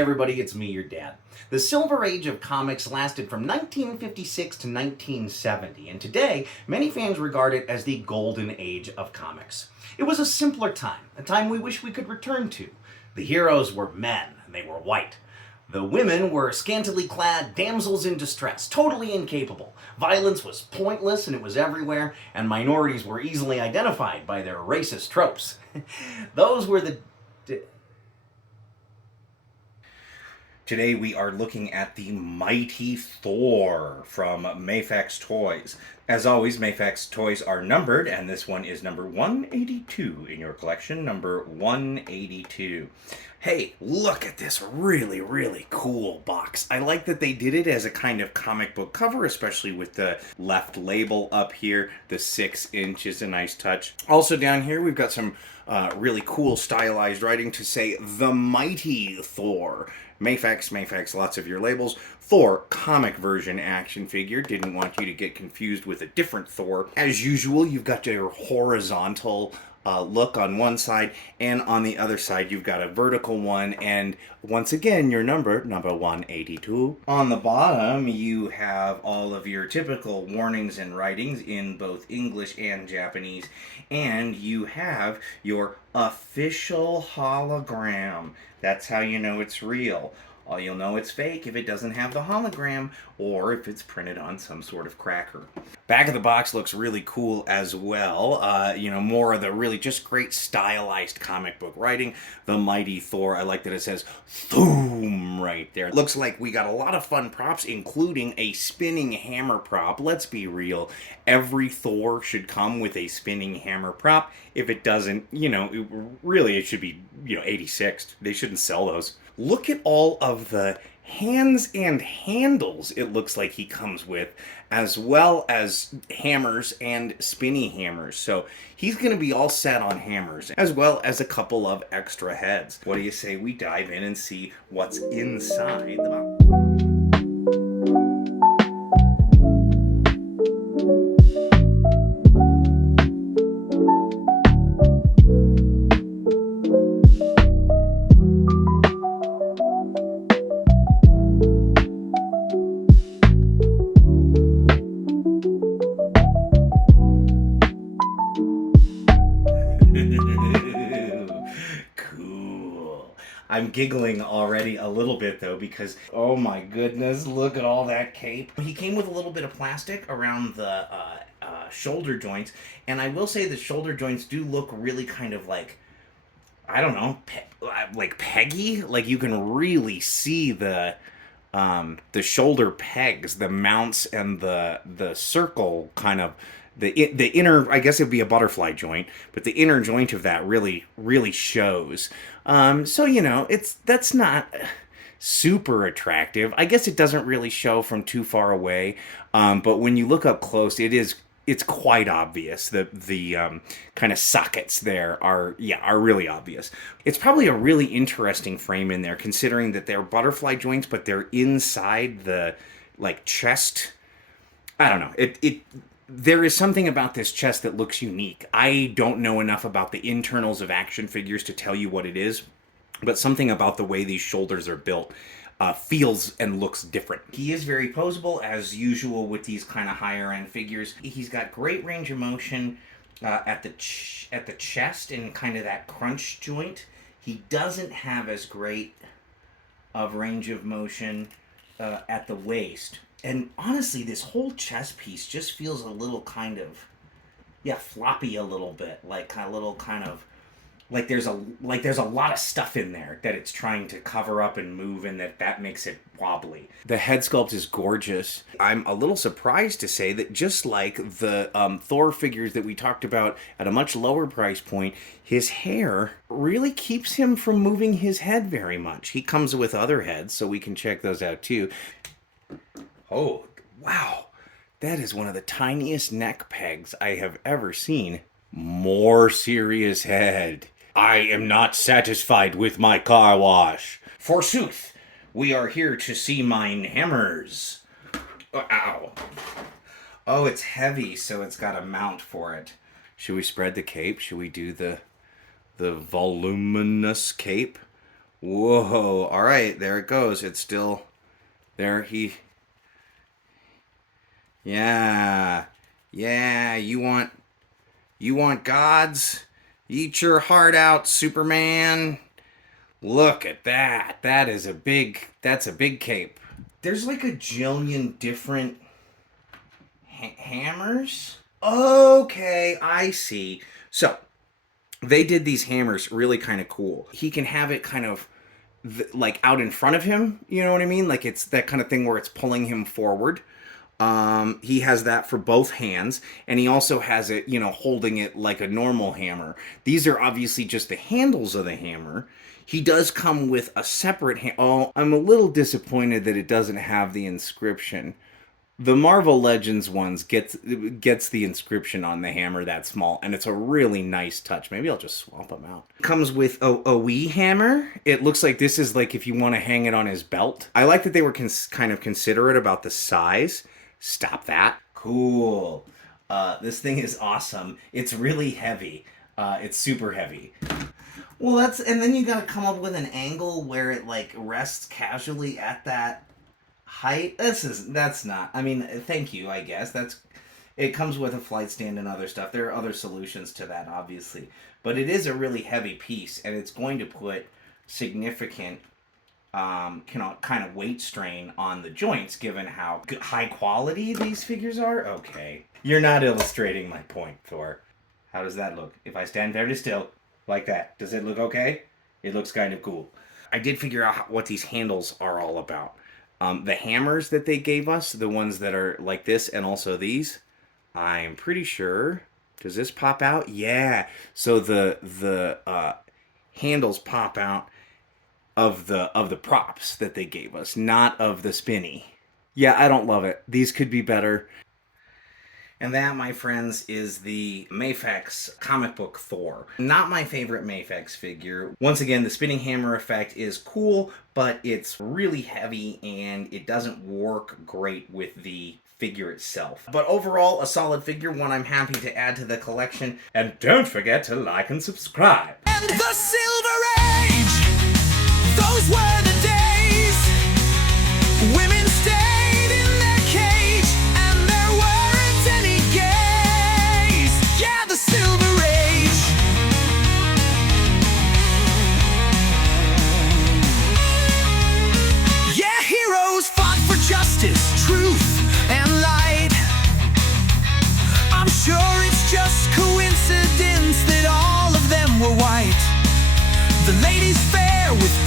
everybody, it's me, your dad. The Silver Age of comics lasted from 1956 to 1970, and today, many fans regard it as the Golden Age of comics. It was a simpler time, a time we wish we could return to. The heroes were men, and they were white. The women were scantily clad damsels in distress, totally incapable. Violence was pointless and it was everywhere, and minorities were easily identified by their racist tropes. Those were the... Today we are looking at the mighty Thor from MAFEX Toys. As always, MAFEX Toys are numbered, and this one is number 182 in your collection, number 182. Hey, look at this really, really cool box. I like that they did it as a kind of comic book cover, especially with the left label up here. The 6-inch is a nice touch. Also down here, we've got some really cool stylized writing to say, The Mighty Thor. MAFEX, lots of your labels. Thor, comic version action figure. Didn't want you to get confused with a different Thor. As usual, you've got your horizontal look on one side, and on the other side you've got a vertical one, and once again your number 182. On the bottom you have all of your typical warnings and writings in both English and Japanese, and you have your official hologram. That's how you know it's real. You'll know it's fake if it doesn't have the hologram, or if it's printed on some sort of cracker. Back of the box looks really cool as well. More of the really just great stylized comic book writing. The Mighty Thor. I like that it says Thoom right there. Looks like we got a lot of fun props, including a spinning hammer prop. Let's be real. Every Thor should come with a spinning hammer prop. If it doesn't, it should be, 86. They shouldn't sell those. Look at all of the hands and handles it looks like he comes with, as well as hammers and spinny hammers. So he's going to be all set on hammers, as well as a couple of extra heads. What do you say we dive in and see what's inside the box? Cool. I'm giggling already a little bit though, because oh my goodness, look at all that cape. He came with a little bit of plastic around the shoulder joints, and I will say the shoulder joints do look really kind of like, I don't know, like peggy. Like you can really see the shoulder pegs, the mounts, and the circle kind of. The inner, I guess it'd be a butterfly joint, but the inner joint of that really, really shows. That's not super attractive. I guess it doesn't really show from too far away, but when you look up close, it's quite obvious. The kind of sockets there are really obvious. It's probably a really interesting frame in there, considering that they're butterfly joints, but they're inside the chest. I don't know. There is something about this chest that looks unique. I don't know enough about the internals of action figures to tell you what it is, but something about the way these shoulders are built feels and looks different. He is very poseable, as usual with these kind of higher end figures. He's got great range of motion at the chest and kind of that crunch joint. He doesn't have as great of range of motion at the waist. And honestly, this whole chest piece just feels a little kind of, floppy a little bit, like there's a lot of stuff in there that it's trying to cover up and move, and that makes it wobbly. The head sculpt is gorgeous. I'm a little surprised to say that just like the Thor figures that we talked about at a much lower price point, his hair really keeps him from moving his head very much. He comes with other heads, so we can check those out too. Oh, wow. That is one of the tiniest neck pegs I have ever seen. More serious head. I am not satisfied with my car wash. Forsooth, we are here to see mine hammers. Ow. Oh, it's heavy, so it's got a mount for it. Should we spread the cape? Should we do the voluminous cape? Whoa. All right, there it goes. It's still there. Yeah. Yeah, you want gods? Eat your heart out, Superman. Look at that. That's a big cape. There's like a jillion different hammers. Okay, I see. So, they did these hammers really kind of cool. He can have it kind of like out in front of him, you know what I mean? Like it's that kind of thing where it's pulling him forward. He has that for both hands, and he also has it, holding it like a normal hammer. These are obviously just the handles of the hammer. He does come with a separate Oh, I'm a little disappointed that it doesn't have the inscription. The Marvel Legends ones gets the inscription on the hammer that small, and it's a really nice touch. Maybe I'll just swap them out. Comes with a wee hammer. It looks like this is like if you want to hang it on his belt. I like that they were kind of considerate about the size. Stop that. Cool. This thing is awesome. It's really heavy. It's super heavy. Well, and then you gotta come up with an angle where it like rests casually at that height. That's not. I mean, thank you, I guess. It comes with a flight stand and other stuff. There are other solutions to that, obviously. But it is a really heavy piece, and it's going to put significant kind of weight strain on the joints, given how high quality these figures are. Okay. You're not illustrating my point, Thor. How does that look? If I stand very still, like that, does it look okay? It looks kind of cool. I did figure out what these handles are all about. The hammers that they gave us, the ones that are like this and also these, I'm pretty sure... Does this pop out? Yeah. So the handles pop out of the props that they gave us, not of the spinny. Yeah, I don't love it. These could be better. And that, my friends, is the MAFEX comic book Thor. Not my favorite MAFEX figure. Once again, the spinning hammer effect is cool, but it's really heavy and it doesn't work great with the figure itself. But overall, a solid figure, one I'm happy to add to the collection. And don't forget to like and subscribe. And the Silver Age, those were the days. Women stayed in their cage, and there weren't any gays. Yeah, the Silver Age. Yeah, heroes fought for justice, truth, and light. I'm sure it's just coincidence that all of them were white. The ladies fair with